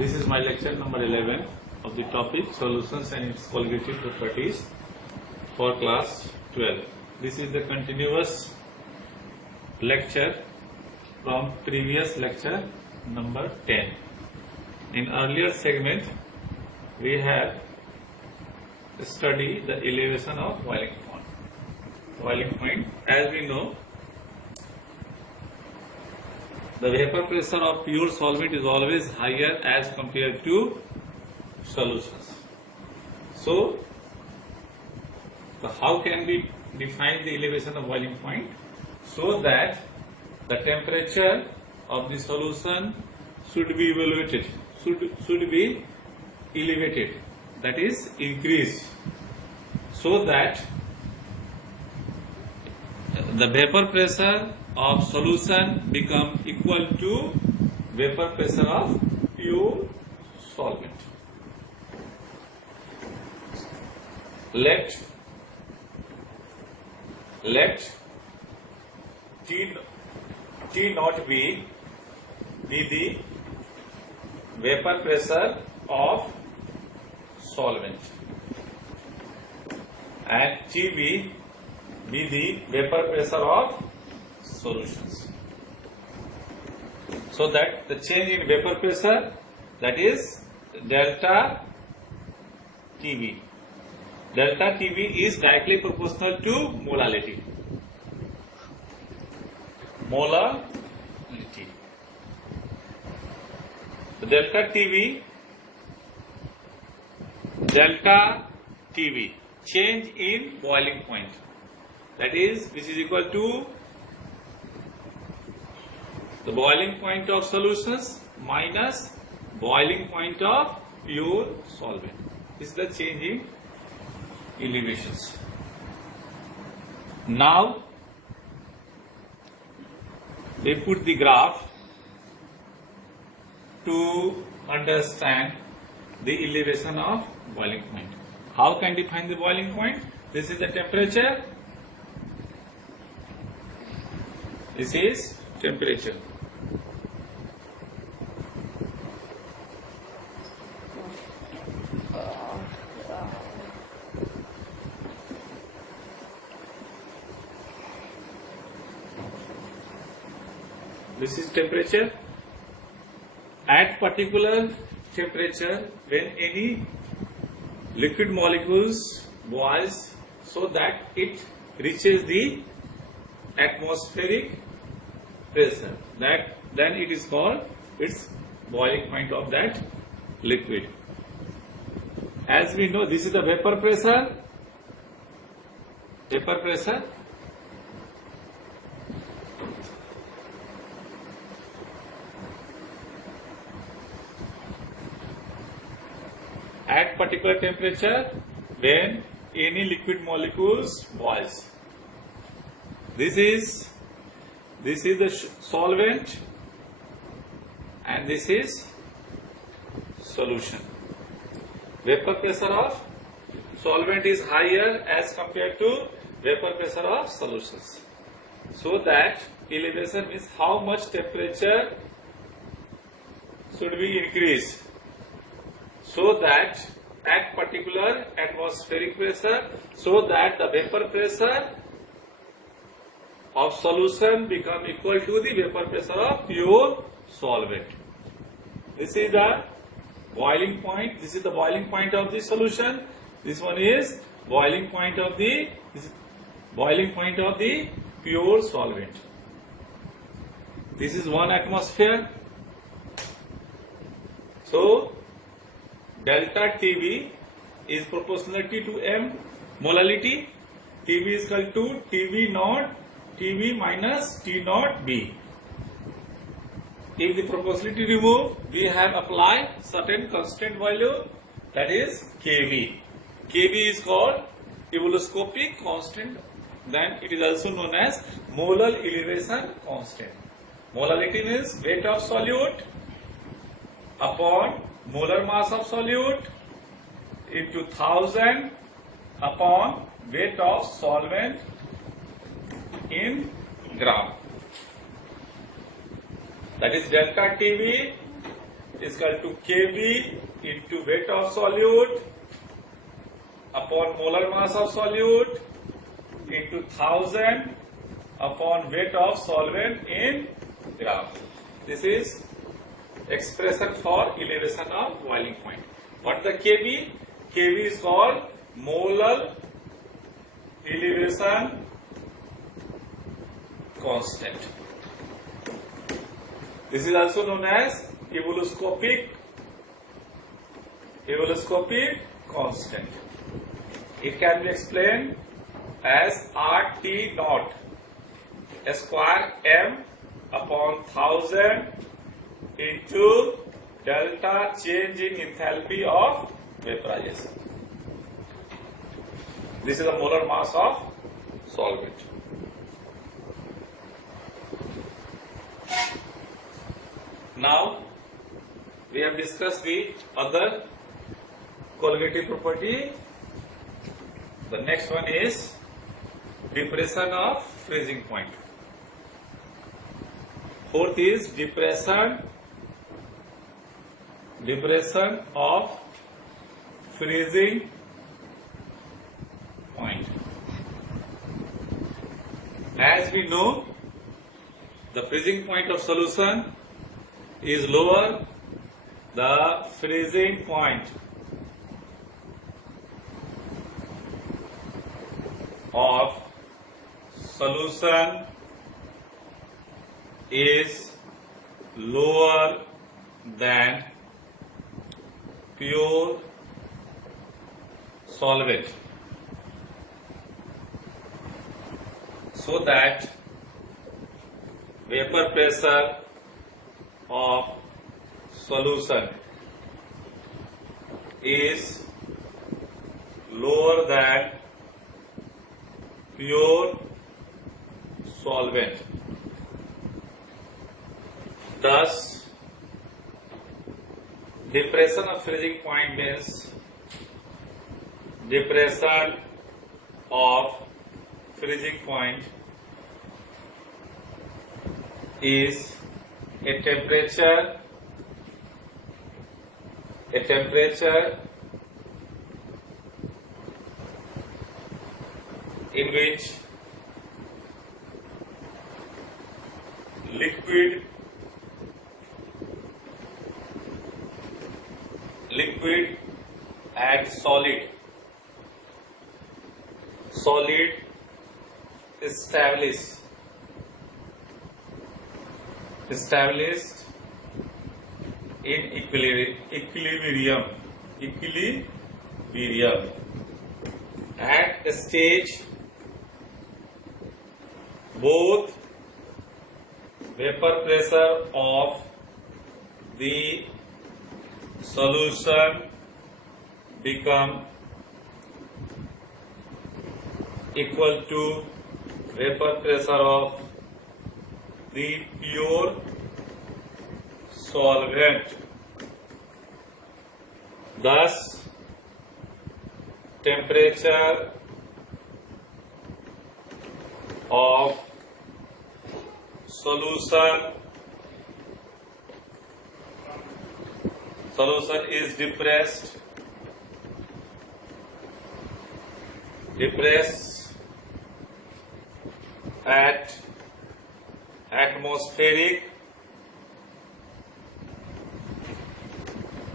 This is my lecture number 11 of the topic Solutions and its Colligative Properties for class 12. This is the continuous lecture from previous lecture number 10. In earlier segment, we have studied the elevation of boiling point. Boiling point, as we know, the vapor pressure of pure solvent is always higher as compared to solutions. So, how can we define the elevation of boiling point? So that the temperature of the solution should be evaluated, should be elevated, that is increased, so that the vapor pressure of solution become equal to vapor pressure of pure solvent. Let T naught be the vapor pressure of solvent and Tb be the vapor pressure of solutions. So that the change in vapor pressure, that is delta Tb. Delta Tb is directly proportional to molality. Molality. The delta Tb, change in boiling point, that is, which is equal to the boiling point of solutions minus boiling point of pure solvent. This is the change in elevations. Now, we put the graph to understand the elevation of boiling point. How can we define the boiling point? This is the temperature. This is temperature. This is temperature. At particular temperature, when any liquid molecules boils so that it reaches the atmospheric pressure, then it is called its boiling point of that liquid. As we know, this is the vapor pressure. At particular temperature, when any liquid molecules boils. This is the solvent and this is solution. Vapor pressure of solvent is higher as compared to vapor pressure of solutions. So that elevation means how much temperature should be increased, so that at particular atmospheric pressure, so that the vapor pressure of solution become equal to the vapor pressure of pure solvent. This is the boiling point. This is the boiling point of the solution. This one is boiling point of the pure solvent. This is 1 atmosphere. So delta Tb is proportionality to m molality. Tb is equal to Tb naught Tb minus T naught B. If the proportionality remove, we have applied certain constant value, that is Kb. Kb is called ebullioscopic constant. Then it is also known as molar elevation constant. Molality means weight of solute upon molar mass of solute into 1000 upon weight of solvent in gram. That is delta Tb is equal to Kb into weight of solute upon molar mass of solute into 1000 upon weight of solvent in gram. This is expression for elevation of boiling point. What the Kb? Kb is called molar elevation constant. This is also known as evoloscopic constant. It can be explained as RT naught square m upon 1000 into delta change in enthalpy of vaporization. This is the molar mass of solvent. Now we have discussed the other colligative property. The next one is depression of freezing point. Fourth is depression of freezing point. As we know, the freezing point of solution is lower the freezing point of solution is lower than pure solvent, so that vapor pressure of solution is lower than pure solvent. Thus, depression of freezing point means depression of freezing point is a temperature in which liquid and solid established in equilibrium at a stage both vapor pressure of the solution become equal to vapor pressure of the pure solvent. Thus, temperature of solution is depressed at atmospheric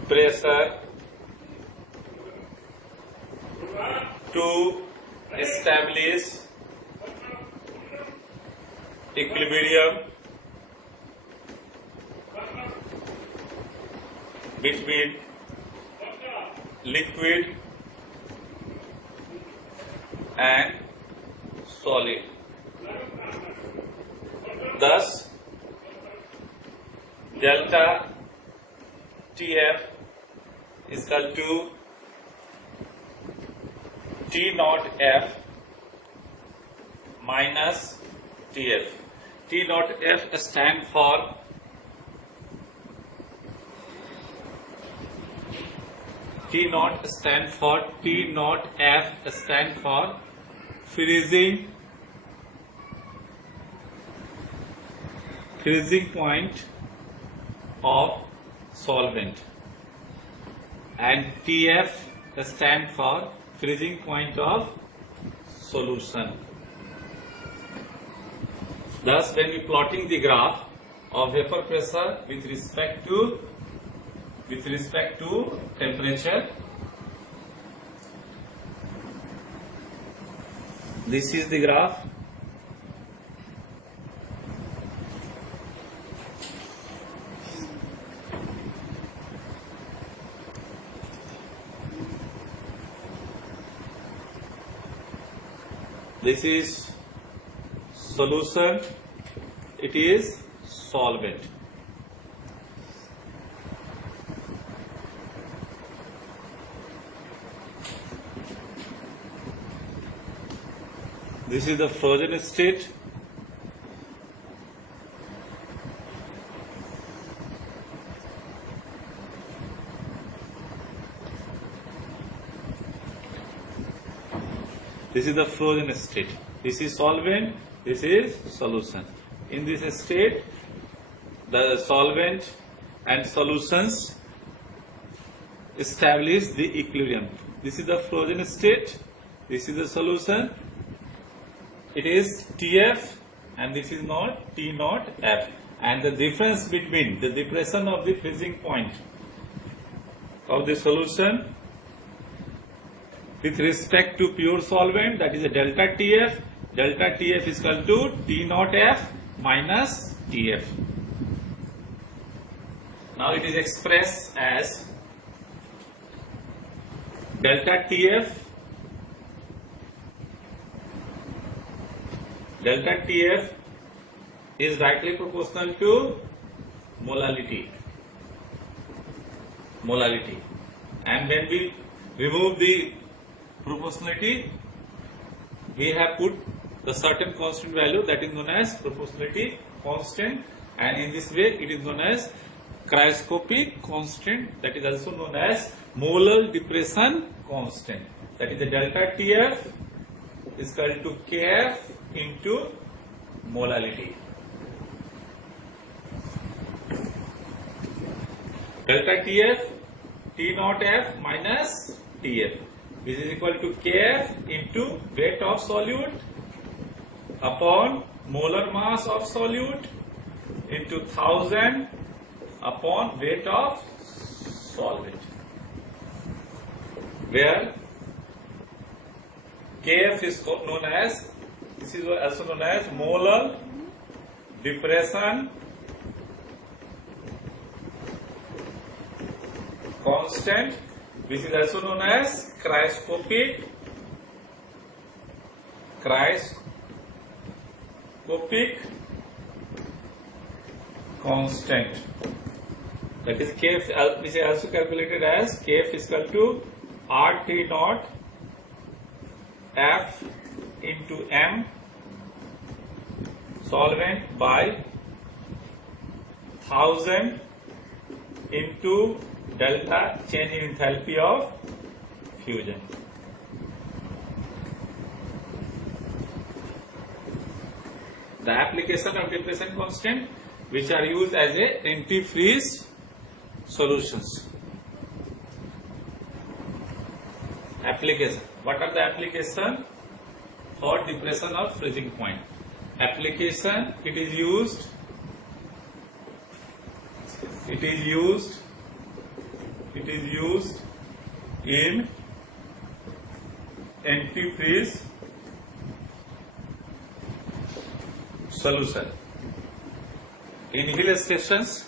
pressure to establish equilibrium between liquid and solid. Thus, delta TF is equal to T naught F minus TF. T naught F stand for T naught F stand for freezing point of solvent, and TF stand for freezing point of solution. Thus, when we plotting the graph of vapor pressure with respect to temperature, this is the graph. This is solution, it is solvent. This is the frozen state. This is the frozen state. This is solvent, this is solution. In this state, the solvent and solutions establish the equilibrium. This is the frozen state, this is the solution. It is TF and this is not T naught F. And the difference between the depression of the freezing point of the solution with respect to pure solvent, that is a delta TF. Delta TF is equal to T naught F minus TF. Now it is expressed as delta TF. Delta TF is directly proportional to molality. And when we remove the proportionality, we have put the certain constant value that is known as proportionality constant, and in this way it is known as cryoscopic constant, that is also known as molar depression constant. That is the delta TF is equal to Kf into molality. Delta TF, T naught F minus TF. This is equal to Kf into weight of solute upon molar mass of solute into 1000 upon weight of solvent, where Kf is known as, this is also known as molar depression constant, which is also known as cryoscopic constant. That is Kf, which is also calculated as Kf is equal to RT naught F into M solvent by 1000 into delta change in enthalpy of fusion. The application of depression constant, which are used as a antifreeze solutions. Application. What are the application for depression of freezing point? Application, it is used in antifreeze solution. In hill stations,